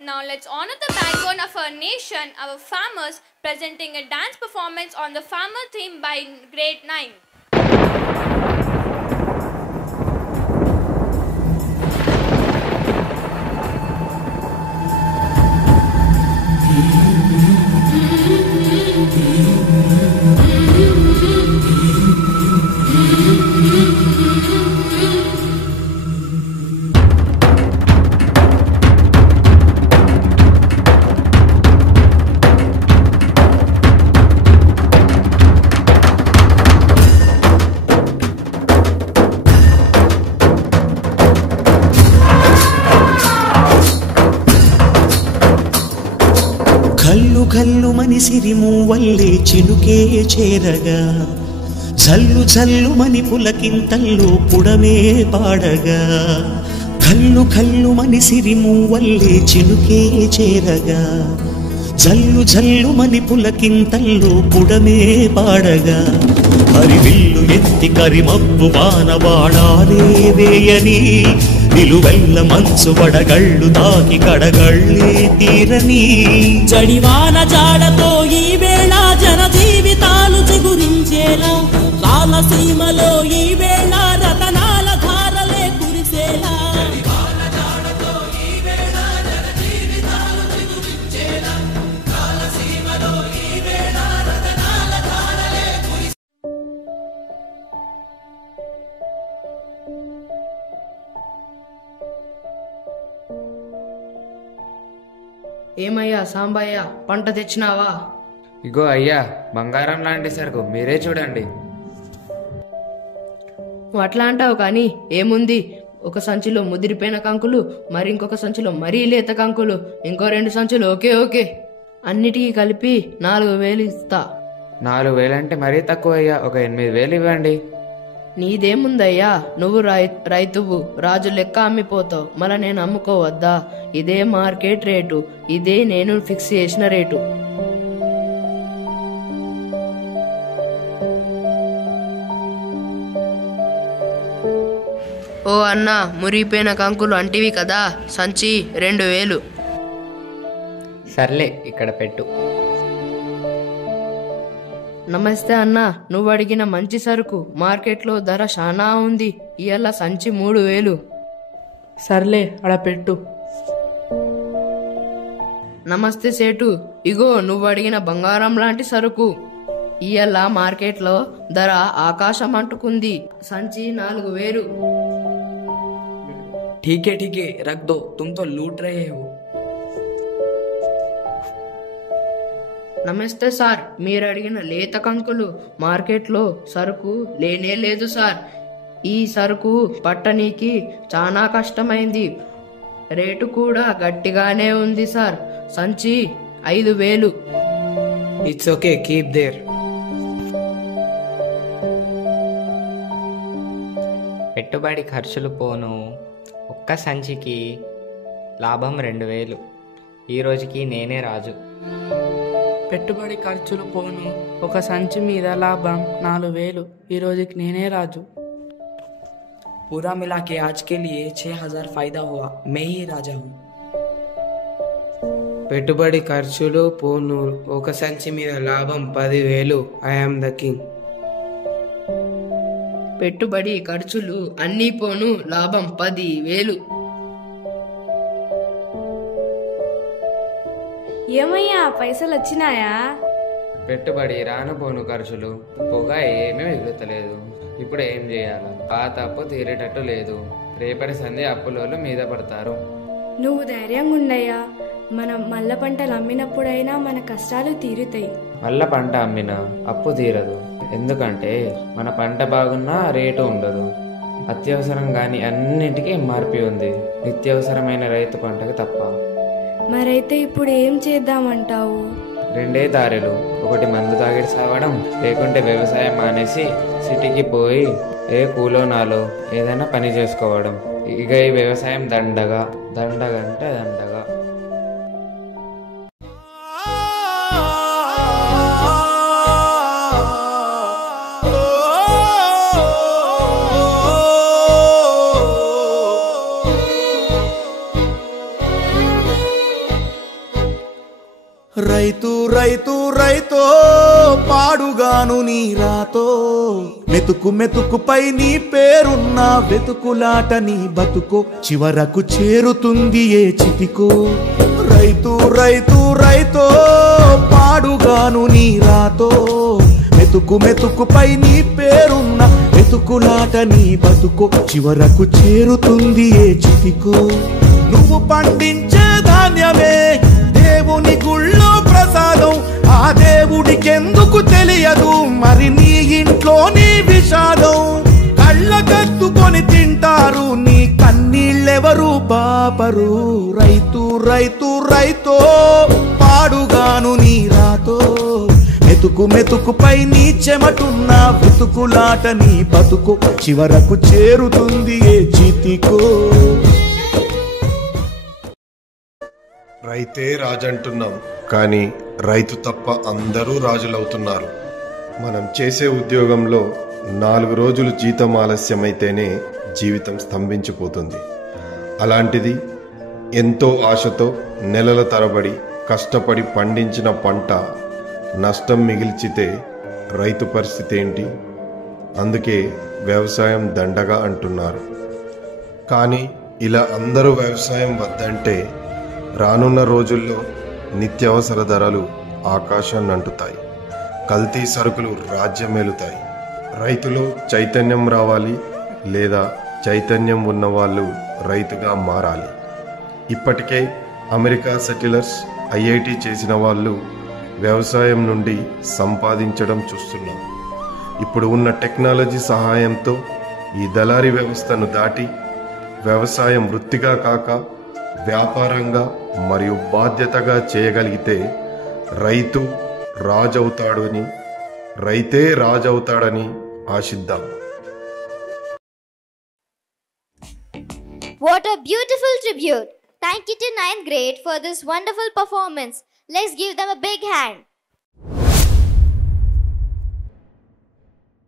Now let's honor the backbone of our nation, our farmers, presenting a dance performance on the farmer theme by Grade 9. కల్లు కల్లు మని సిరిమూవల్లే చినుకే చేరగా జల్లు జల్లు మని పులకింతల్లో పుడమే పాడగా కల్లు కల్లు మని సిరిమూవల్లే చినుకే చేరగా జల్లు జల్లు మని పులకింతల్లో పుడమే పాడగా హరివిల్లు ఎత్తి కరిమబ్బు వానవాడాలే వేయని నిలువెల్ల మంచు వడగళ్ళు తాకి కడగళ్ళే తీరని జడివాన జాడతో ఈ వేళ జన జీవితాలు చిగురించేలా రాలసీమలో ఈ వేళ రతనాల ధారలే కురిసేలా ఏమయ్యా సాంబయ్య, పంట తెచ్చినావా? ఇగో అయ్యా, బంగారం లాంటి సరుకు మీరే చూడండి. నువ్వు అట్లా అంటావు కానీ ఏముంది, ఒక సంచిలో ముదిరిపోయిన కంకులు, మరి ఇంకొక సంచిలో మరీ లేత కంకులు, ఇంకో 2 సంచులు ఓకే ఓకే అన్నిటికీ కలిపి 4,000 ఇస్తా. 4,000 అంటే మరీ తక్కువ అయ్యా, ఒక 8,000 ఇవ్వండి. నీదేముందయ్యా, నువ్వు రైతువు, రాజు లెక్క అమ్మిపోతావు, మళ్ళా నేను అమ్ముకోవద్దా? ఇదే మార్కెట్ రేటు, ఇదే నేను ఫిక్స్ చేసిన రేటు. ఓ అన్నా, మురిగిపోయిన కంకులు అంటివి కదా, సంచి 2,000. సర్లే, ఇక్కడ పెట్టు. నమస్తే అన్నా, నువ్వు అడిగిన మంచి సరుకు, మార్కెట్లో ధర శానా ఉంది, ఇవాళ సంచి 3,000. సర్లే, అడ పెట్టు. నమస్తే సేటు, ఇగో నువ్వు అడిగిన బంగారం లాంటి సరుకు, ఇవాళ మార్కెట్లో ధర ఆకాశం అంటుకుంది, సంచి 4,000. ठीक है रख दो, तुम तो लूट रहे हो. నమస్తే సార్, మీరు అడిగిన లేత కంకులు, మార్కెట్లో సరుకు లేనే లేదు సార్. ఈ సరుకు పట్టనీకి చాలా కష్టమైంది, రేటు కూడా గట్టిగానే ఉంది సార్, సంచి 5,000. It's okay, keep there. పెట్టుబడి ఖర్చులు పోను, ఒక్క సంచికి లాభం 2,000. ఈ రోజుకి నేనే రాజు. పెట్టుబడి ఖర్చులు పోను, ఒక సంచి మీద లాభం 4,000. ఈ రోజుకి నేనే రాజు. पूरा मिला के आज के लिए 6,000 फायदा हुआ, मैं ही राजा हूँ. పెట్టుబడి ఖర్చులు పోను, ఒక సంచి మీద లాభం 10,000. I'm the king. పెట్టుబడి ఖర్చులు అన్నీ పోను, లాభం 10,000. ఏమయ్యా, పైసలు వచ్చినాయా? పెట్టుబడి రాను పోను ఖర్చులు పోగా ఏమీ మిగులుతలేదు. ఇప్పుడు ఏం చేయాలా? పాత అప్పు తీరేటట్టు లేదు, రేపటి సంధి అప్పులోళ్ళు మీద పడతారు. నువ్వు ధైర్యంగా ఉండయ్యా, మనం మల్ల పంటలు అమ్మినప్పుడైనా మన కష్టాలు తీరుతాయి. మళ్ళా పంట అమ్మినా అప్పు తీరదు, ఎందుకంటే మన పంట బాగున్నా రేటు ఉండదు. అత్యవసరం గాని అన్నింటికీ ఎంఆర్పి ఉంది, నిత్యవసరమైన రైతు పంటకు తప్ప. మరైతే ఇప్పుడు ఏం చేద్దామంటావు? 2 దారులు, ఒకటి మందు తాగిడి సావడం, లేకుంటే వ్యవసాయం మానేసి సిటీకి పోయి ఏ కూలో నాలో ఏదైనా పని చేసుకోవడం. ఇక ఈ వ్యవసాయం దండగా అంటే దండగా. రైతు రైతు రైతో పాడుగాను నీ రాతో మెతుకు మెతుకుపై నీ పేరున్న వెతుకులాట నీ బతుకో చివరకు చేరుతుంది ఏ చితికో రైతు రైతు రైతో పాడుగాను నీ రాతో మెతుకు మెతుకుపై నీ పేరున్న వెతుకులాట నీ బతుకో చివరకు చేరుతుంది ఏ చితికో నువ్వు పండించే ధాన్యమే దేవుని గుళ్ళో ప్రసాదం ఆ దేవుడికెందుకు తెలియదు మరి నీ ఇంట్లో నీ విషాదం కళ్ళకత్తుకొని తింటారు నీ కన్నీళ్ళెవరు పాపరు రైతు రైతు రైతో పాడుగాను నీ రాతో మెతుకు మెతుకుపై నీ చెమటున్న వెతుకులాట నీ బతుకు చివరకు చేరుతుంది ఏ చితికో రైతే రాజంటున్నాం కానీ రైతు తప్ప అందరూ రాజులవుతున్నారు. మనం చేసే ఉద్యోగంలో 4 రోజులు జీతం ఆలస్యమైతేనే జీవితం స్తంభించిపోతుంది. అలాంటిది ఎంతో ఆశతో నెలల తరబడి కష్టపడి పండించిన పంట నష్టం మిగిల్చితే రైతు పరిస్థితి ఏంటి? అందుకే వ్యవసాయం దండగా అంటున్నారు. కానీ ఇలా అందరూ వ్యవసాయం వద్దంటే రానున్న రోజుల్లో నిత్యావసర ధరలు ఆకాశాన్ని అంటుతాయి. కల్తీ సరుకులు రాజ్యమేలుతాయి. రైతులో చైతన్యం రావాలి, లేదా చైతన్యం ఉన్నవాళ్ళు రైతుగా మారాలి. ఇప్పటికే అమెరికా సెటిలర్స్, ఐఐటి చేసిన వాళ్ళు వ్యవసాయం నుండి సంపాదించడం చూస్తున్నాం. ఇప్పుడు ఉన్న టెక్నాలజీ సహాయంతో ఈ దళారీ వ్యవస్థను దాటి వ్యవసాయం వృత్తిగా కాక వ్యాపారంగా మరియు బాధ్యతగా చేయగలిగితే రైతు రాజవుతాడని, రైతే రాజవుతాడని ఆశిద్దాం. What a beautiful tribute. Thank you to 9th grade for this wonderful performance. Let's give them a big hand.